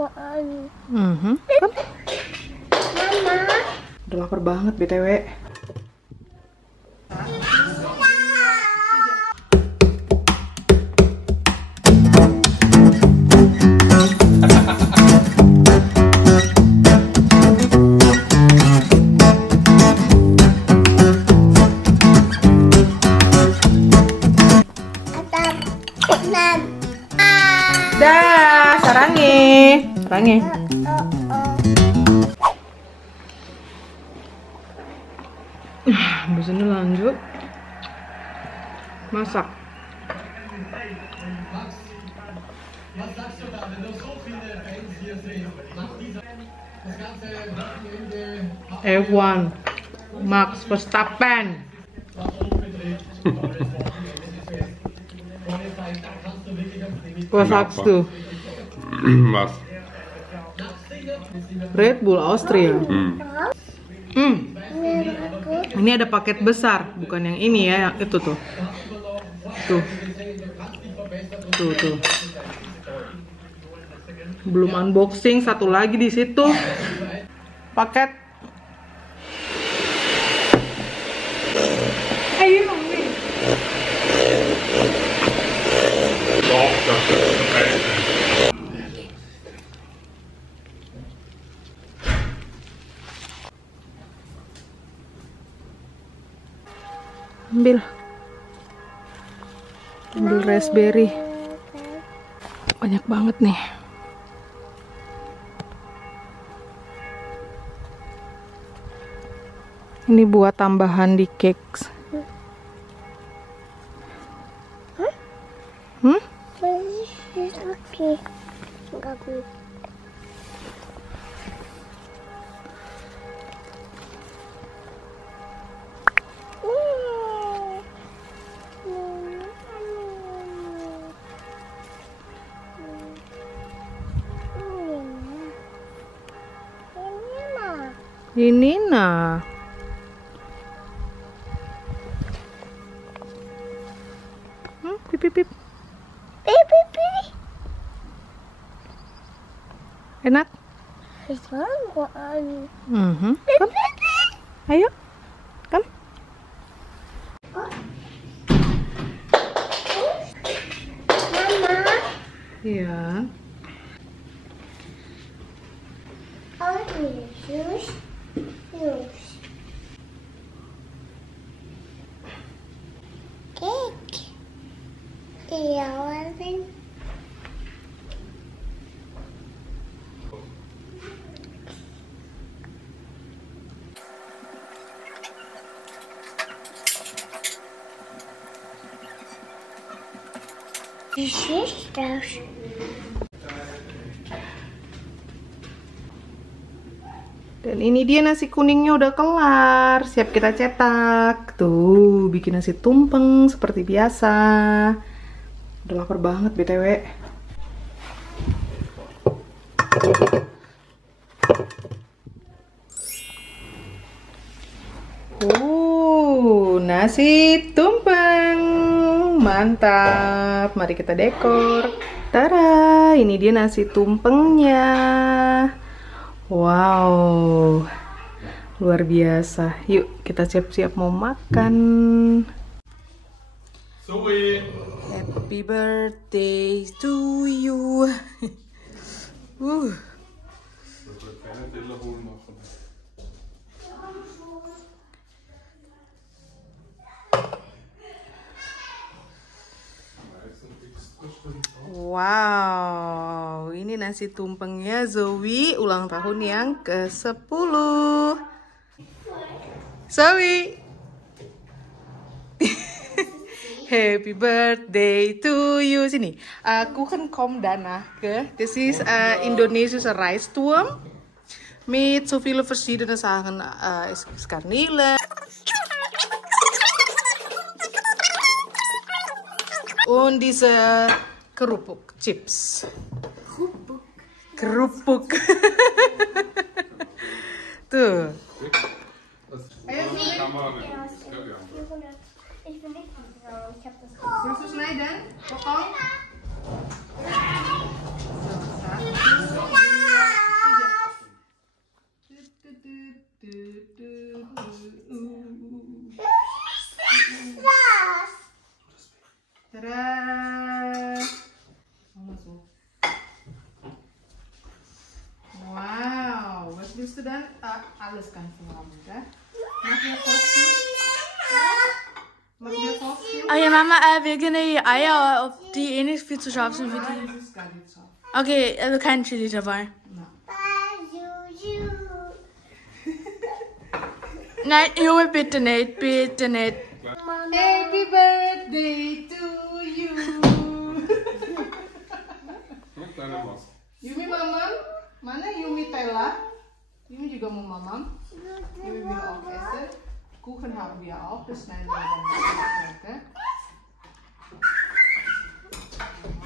Kan? Mama. Udah lapar banget BTW. Dah, sarangi. Habis ini lanjut masak. F1 Max Verstappen. Was sagst du? Was? Red Bull Austria. Ini ada paket besar, bukan yang ini ya, yang itu tuh. Tuh. Belum unboxing, satu lagi di situ. Paket. Ayo mami. Ambil raspberry, banyak banget nih. Ini buat tambahan di cake. Ini nah. Pip pip pip. Enak? Come. Ayo. Come. Mama. Iya. Cake. Iya, Warren. Dan ini dia nasi kuningnya udah kelar, siap kita cetak. Tuh, bikin nasi tumpeng seperti biasa. Udah lapar banget BTW. Nasi tumpeng. Mantap. Mari kita dekor. Tara, ini dia nasi tumpengnya. Wow, luar biasa. Yuk kita siap-siap mau makan. Zoe. Happy birthday to you. Wow, ini nasi tumpengnya Zoe ulang tahun yang ke-10. Zoe. Happy birthday to you. Sini. Kuchen kommt danach. Das ist indonesische Reisturm mit so viele verschiedene Sachen. Es gibt Garnelen. Und diese kerupuk chips. Kerupuk. Tuh. Ich hab das. Willst du schneiden? Potong? Tada! Wow, was willst du dann? Alles kannst du haben, gell? Mach mir Kostüm. Mach mir Kostüm. Okay, Mama, wir gehen die Eier, ob die eh nicht viel zu scharf sind für die. Das ist gar nicht so. Okay, also kein Chili dabei. Nein, Junge, bitte nicht, bitte nicht. Happy birthday to you. Kleine Maus. Yumi mamam? Mana Yumi Tella? Yumi juga mau mamam. Yumi will auch essen. Kuchen haben wir auch, das schneiden wir dann weiter.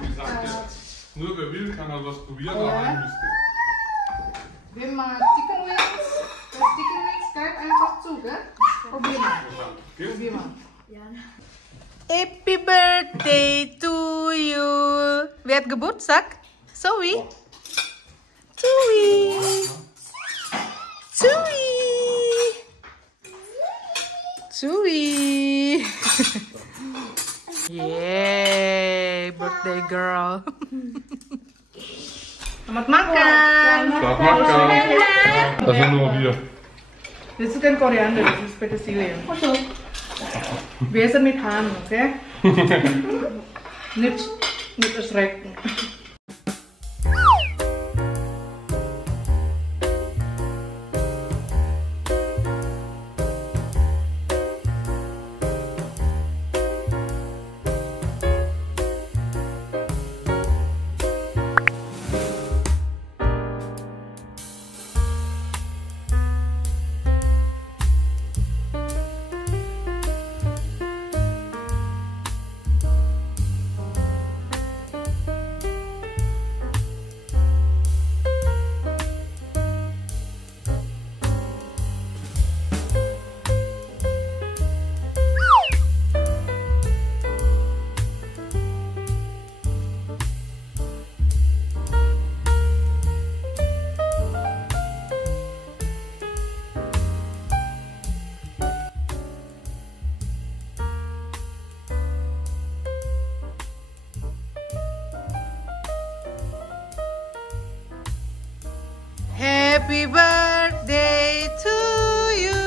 Wie gesagt, nur wer will, kann halt was probieren, Ja. aber nicht müsste. Wer mag Chicken Wings? Das Chicken Wings greift einfach zu, gell? Probier mal. Probier mal. Happy birthday to you. Wer hat Geburtstag? Zoe. Zoe. Zoe. Zoe. Yay, birthday girl. Selamat makan. Selamat makan. Das sind nur wir. Das ist kein Koriander, das ist Petersilie. Wir essen mit Hand, okay? nicht erschrecken. Happy birthday to you.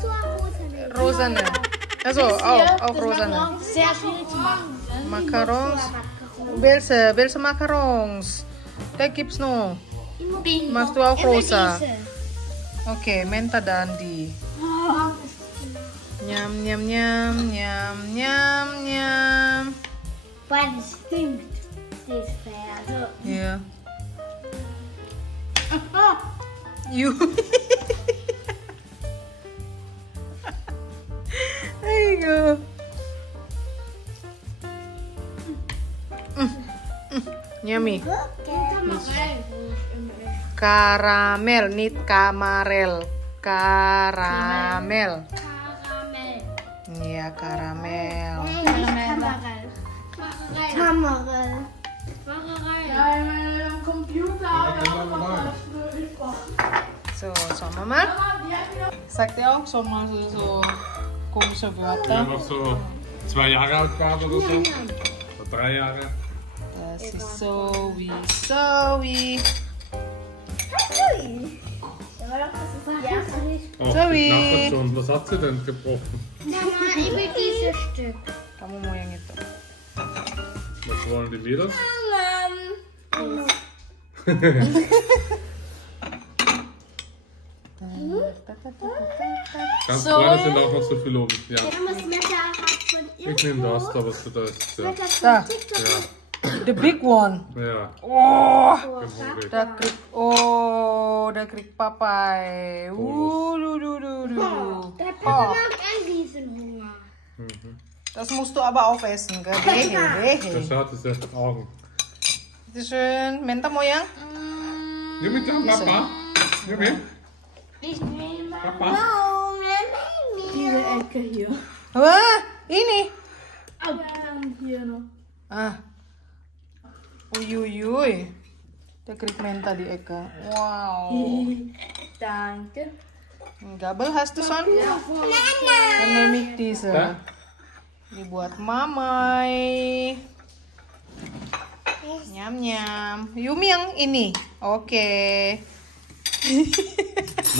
So rosa. Rosane. Also auch Rosane. Sehr schwierig zu machen. Macarons. Welche Macarons? Da gibt's noch. Machst du auch rosa? Okay, Menta Dandy. Nyam, nyam, nyam, nyam, nyam, nyam. Weil es stinkt. Das Pferd. Ja. You. There you go. Yummy. Karamel, niet kamarel. Karamel. Ja, karamel. Kamerel. So, schauen wir mal. Sagt er auch schon mal so komische Wenn Wörter? er noch so 2 Jahre alt war oder so. Oder 3 Jahre. Das ist Zoe, Zoe. Oh, Zoe. die knabbert schon. Was hat sie denn gebrochen? Mama, ich will dieses Stück. Kamu mau yang itu. Was wollen die Mädels? Ganz kleine sind auch noch so viel oben. Ja. Mama, das Messer hat von Ich nehme das, da was du da ist. Ja. Da. Ja. The big one. Ja. Oh, Gemoppelt. da kriegt Papa. Der Papa macht einen Riesenhunger. Das musst du aber aufessen, gell? Das hat es jetzt Augen. Bitte schön. Menta Moyang? Nimm mit dem Papa. Nimm mit. Ich nehme Papa. Diese Ecke hier. Wah, ini. Hier noch. Ah. Uiuiui. Der kriegt Menta die Ecke. Wow. Danke. Ein Gabel hast du schon? Dann nehme ich diese. Ja. Die buat Mamai. Nyam nyam. Yumi yang ini. Oke.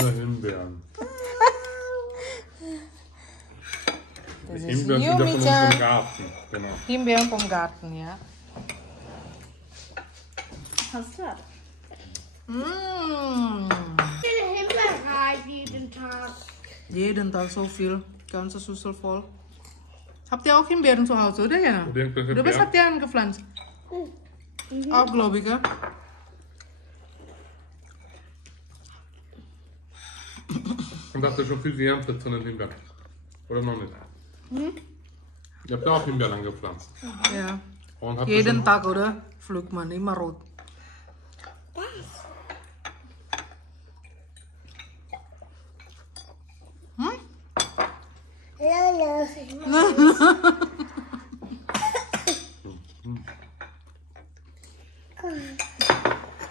Nur Himbeeren. Das ist Himbeeren sind ja von Yumi-chan. unserem Garten. Genau. Himbeeren vom Garten, ja. Hast du das? Mm. Himbeerreis jeden Tag. Jeden Tag so viel. Ganze Schüssel voll. Habt ihr auch Himbeeren zu Hause, oder ja? Oder irgendwelche Oder was Beeren? habt ihr angepflanzt? Auch, glaube ich, ja. Und habt ihr schon viel geerntet von den Himbeeren? Oder noch nicht? Ihr habt ja auch Himbeeren angepflanzt. Ja. Und habt ihr Jeden schon... Tag, oder? Pflückt man immer rot.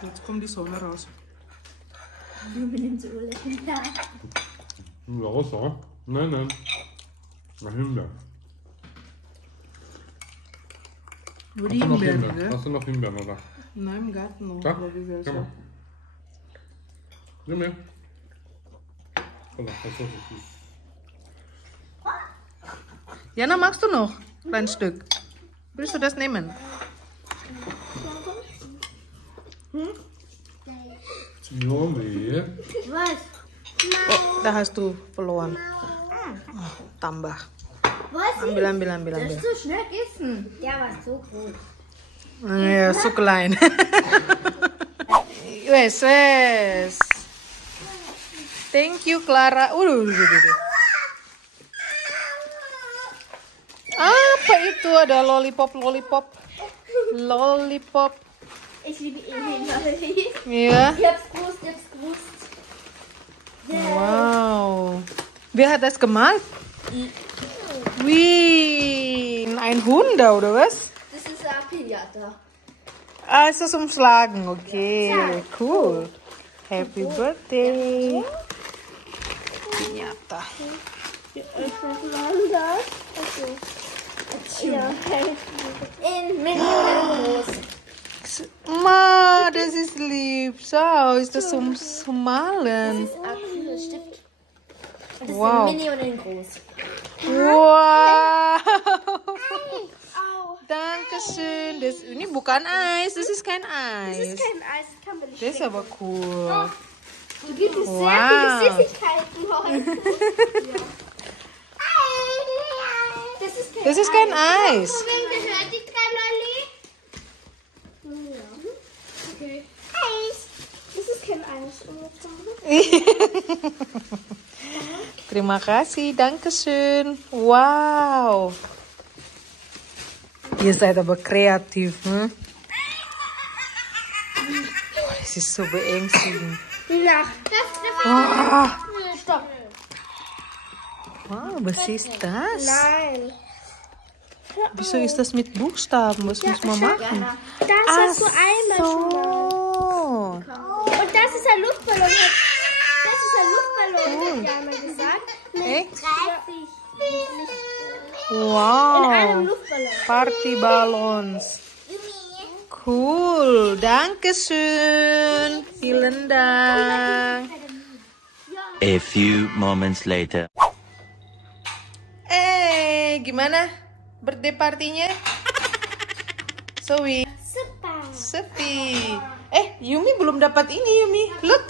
Jetzt kommt die Sonne raus. Ja, so. Nein, nein. Na, Himbeeren. Nur Hast die du noch Himbeeren, Himbeeren? gell? Hast du noch Himbeeren, oder? Nein, im Garten noch. Ja? Aber wie wär's Komm so? mal. Nimm her. Voilà, das ist so viel. Jana, magst du noch ein Stück? Willst du das nehmen? Junge. Was? Oh, da hast du verloren. Oh, tambah. Was? Ambil. So schnell essen. Der war so groß. Ja, so klein. Wes. Thank you, Clara. Apa itu? Ada lollipop. Lollipop. Ich liebe ihn. Ja. Ich hab's gewusst. Wow. Wer hat das gemalt? Wie ein Hund, oder was? Das ist ein Pinata. Ah, ist das umschlagen? Okay, cool. Happy Birthday. Pinata. Ja. In Millionen groß. Ma, das ist lieb. Schau, ist das zum Malen? Acrylstift. Und das Wow. ist Millionen groß. Wow. Au. Dankeschön. Ini bukan Eis, das ist kein Das ist Eis. kein Eis, das kann man nicht Das ist aber cool. Du gibst uns Wow. sehr viele Süßigkeiten heute. Das ist kein Eis. Wem gehört die drei Lolli? Ja. Okay. Eis. Das ist kein Eis. Terima kasih, Dankeschön. Wow. Ihr seid aber kreativ, hm? Oh, das ist so beängstigend. Ja. Oh. Stopp. Wow, was ist das? Nein. Wieso ist das mit Buchstaben? Was muss man machen? Das hast du einmal schon mal. So. Und das ist ein Luftballon. Das ist ein Luftballon, hat Jana gesagt. Echt? 30 in einem Wow. Luftballon. Partyballons. Cool. Dankeschön. Vielen Dank. A few moments later. Gimana birthday partinya? Zoe. Super. Sepi. Yumi belum dapat ini, Yumi. Look.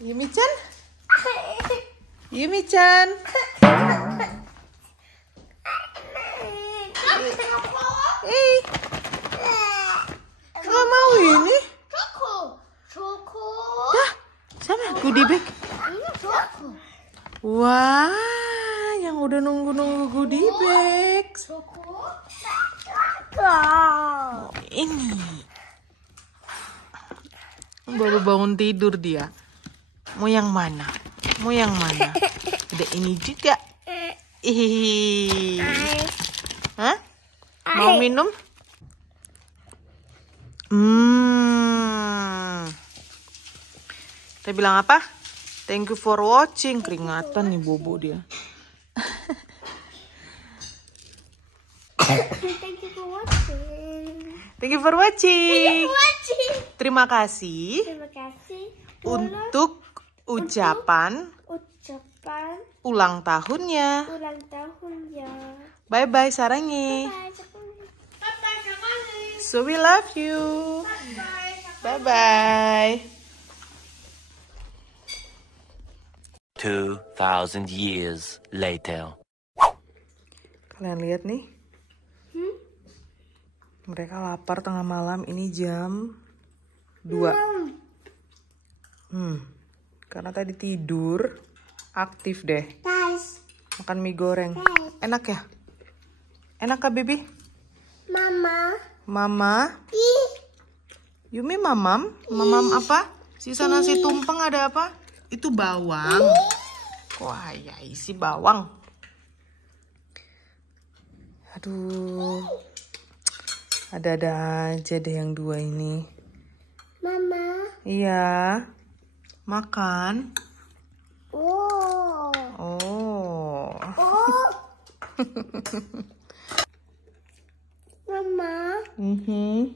Yumi-chan. Yumi-chan. Nggak mau ini. Choco. Dah, sama goodie bag. Ini Choco. Wah, yang udah nunggu-nunggu goodie bag. Choco. Ini. Baru bangun tidur dia. Mau yang mana? Mau yang mana? Ada ini juga. Ih. Hah? Mau minum? Kita bilang apa? Thank you for watching. Keringatan nih bobo dia. Thank you for watching. Thank you for watching. Watching. Terima kasih Terima kasih untuk ucapan ulang tahunnya. ulang tahunnya. Bye bye sarangi. Bye-bye, Sakali. So we love you. Bye bye. 2,000 years later. Kalian lihat nih. Mereka lapar tengah malam. Ini jam 2. Karena tadi tidur. Aktif deh. Guys, Makan mie goreng. Enak ya? Enak kah, Bibi? Mama. Mama? Yumi mamam? Mamam apa? Sisa nasi tumpeng ada apa? Itu bawang. Wah, ya isi bawang. Aduh. Ada-ada aja deh yang 2 ini. Mama. Iya. Makan. Oh. Oh. Mama. Mhm.